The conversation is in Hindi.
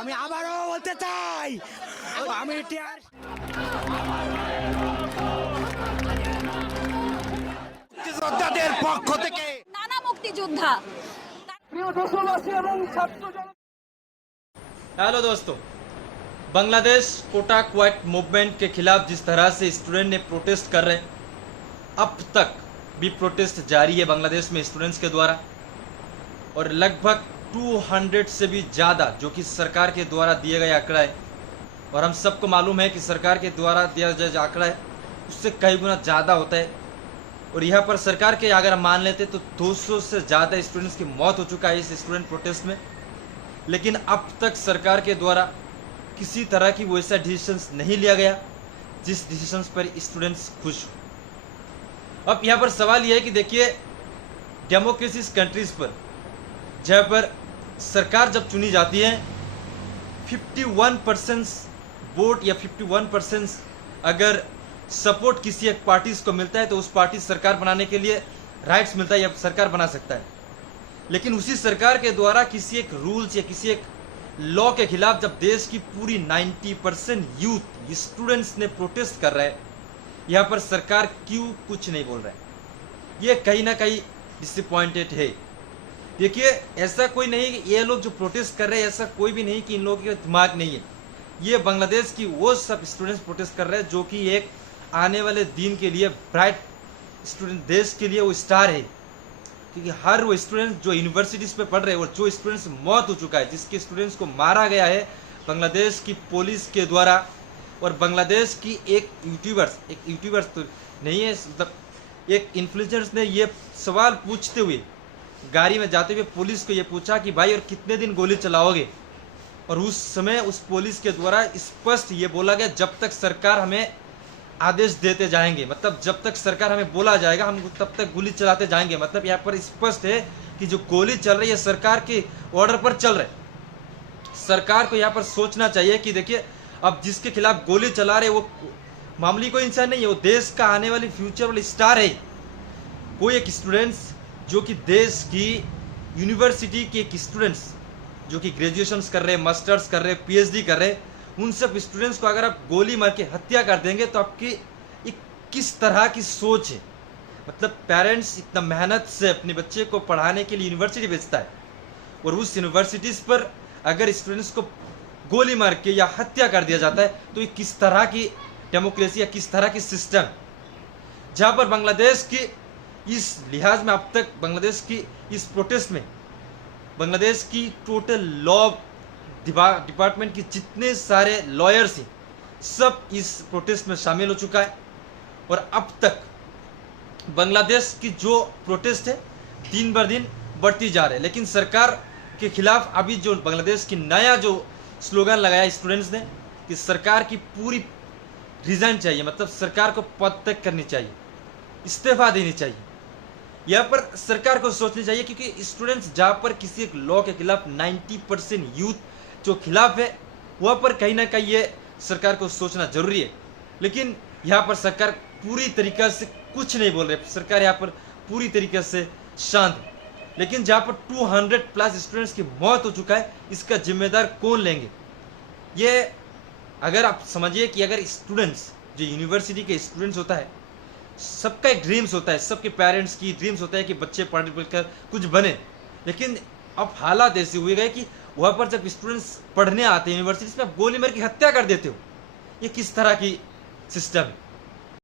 আমি আবারও বলতে চাই আমি মুক্তিযোদ্ধাদের পক্ষ থেকে নানা মুক্তিযোদ্ধা। हेलो दोस्तों, बांग्लादेश कोटा क्वाइट मूवमेंट के खिलाफ जिस तरह से स्टूडेंट ने प्रोटेस्ट कर रहे हैं, अब तक भी प्रोटेस्ट जारी है बांग्लादेश में स्टूडेंट्स के द्वारा। और लगभग 200 से भी ज़्यादा जो कि सरकार के द्वारा दिए गए आंकड़ा है, और हम सबको मालूम है कि सरकार के द्वारा दिया गया जो आंकड़ा है उससे कई गुना ज़्यादा होता है। और यहाँ पर सरकार के अगर हम मान लेते तो 200 से ज़्यादा स्टूडेंट्स की मौत हो चुका है इस स्टूडेंट प्रोटेस्ट में। लेकिन अब तक सरकार के द्वारा किसी तरह की वैसा डिसीजंस नहीं लिया गया जिस डिसीजंस पर स्टूडेंट्स खुश हो। अब यहाँ पर सवाल यह है कि देखिए, डेमोक्रेसी कंट्रीज़ पर जहाँ पर सरकार जब चुनी जाती है 51% वोट या 51% अगर सपोर्ट किसी एक पार्टीज को मिलता है तो उस पार्टी सरकार बनाने के लिए राइट्स मिलता है या सरकार बना सकता है। लेकिन उसी सरकार के द्वारा किसी एक रूल्स या किसी एक लॉ के खिलाफ जब देश की पूरी 90% यूथ स्टूडेंट्स ने प्रोटेस्ट कर रहा है, यहाँ पर सरकार क्यों कुछ नहीं बोल रहा है, ये कहीं ना कहीं डिसअपॉइंटेड है। देखिए, ऐसा कोई नहीं कि ये लोग जो प्रोटेस्ट कर रहे हैं, ऐसा कोई भी नहीं कि इन लोगों के दिमाग नहीं है। ये बांग्लादेश की वो सब स्टूडेंट्स प्रोटेस्ट कर रहे हैं जो कि एक आने वाले दिन के लिए ब्राइट स्टूडेंट, देश के लिए वो स्टार है। क्योंकि हर वो स्टूडेंट जो यूनिवर्सिटीज़ पे पढ़ रहे हैं और जो स्टूडेंट्स मौत हो चुका है, जिसके स्टूडेंट्स को मारा गया है बांग्लादेश की पुलिस के द्वारा, और बांग्लादेश की एक यूट्यूबर्स तो नहीं है, मतलब एक इन्फ्लुएंसर्स ने ये सवाल पूछते हुए गाड़ी में जाते हुए पुलिस को ये पूछा कि भाई और कितने दिन गोली चलाओगे। और उस समय उस पुलिस के द्वारा स्पष्ट ये बोला गया जब तक सरकार हमें आदेश देते जाएंगे, मतलब जब तक सरकार हमें बोला जाएगा हम तब तक गोली चलाते जाएंगे। मतलब यहाँ पर स्पष्ट है कि जो गोली चल रही है सरकार के ऑर्डर पर चल रहे। सरकार को यहाँ पर सोचना चाहिए कि देखिए, अब जिसके खिलाफ गोली चला रहे वो मामूली कोई इंसान नहीं है, वो देश का आने वाली फ्यूचर वाली स्टार है। कोई एक स्टूडेंट्स जो कि देश की यूनिवर्सिटी के एक स्टूडेंट्स जो कि ग्रेजुएशंस कर रहे हैं, मास्टर्स कर रहे हैं, पीएचडी कर रहे हैं, उन सब स्टूडेंट्स को अगर आप गोली मार के हत्या कर देंगे तो आपकी एक किस तरह की सोच है। मतलब पेरेंट्स इतना मेहनत से अपने बच्चे को पढ़ाने के लिए यूनिवर्सिटी भेजता है, और उस यूनिवर्सिटीज़ पर अगर स्टूडेंट्स को गोली मार के या हत्या कर दिया जाता है तो ये किस तरह की डेमोक्रेसी या किस तरह की सिस्टम, जहाँ पर बांग्लादेश की इस लिहाज में अब तक बांग्लादेश की इस प्रोटेस्ट में बांग्लादेश की टोटल लॉ डिपार्टमेंट के जितने सारे लॉयर्स हैं सब इस प्रोटेस्ट में शामिल हो चुका है। और अब तक बांग्लादेश की जो प्रोटेस्ट है दिन बर दिन बढ़ती जा रही है। लेकिन सरकार के खिलाफ अभी जो बांग्लादेश की नया जो स्लोगन लगाया स्टूडेंट्स ने कि सरकार की पूरी रिजाइन चाहिए, मतलब सरकार को पदत्याग करनी चाहिए, इस्तीफा देनी चाहिए। यहाँ पर सरकार को सोचनी चाहिए, क्योंकि स्टूडेंट्स जहाँ पर किसी एक लॉ के खिलाफ 90% यूथ जो खिलाफ है वहाँ पर कहीं ना कहीं ये सरकार को सोचना जरूरी है। लेकिन यहाँ पर सरकार पूरी तरीक़े से कुछ नहीं बोल रही, सरकार यहाँ पर पूरी तरीके से शांत है। लेकिन जहाँ पर 200+ स्टूडेंट्स की मौत हो चुका है, इसका जिम्मेदार कौन लेंगे? ये अगर आप समझिए कि अगर स्टूडेंट्स जो यूनिवर्सिटी के स्टूडेंट्स होता है, सबका एक ड्रीम्स होता है, सबके पेरेंट्स की ड्रीम्स होता है कि बच्चे पढ़ कर कुछ बने। लेकिन अब हालात ऐसे हुए गए कि वहाँ पर जब स्टूडेंट्स पढ़ने आते हैं यूनिवर्सिटीज़ में, आप गोली मार की हत्या कर देते हो। ये किस तरह की सिस्टम है?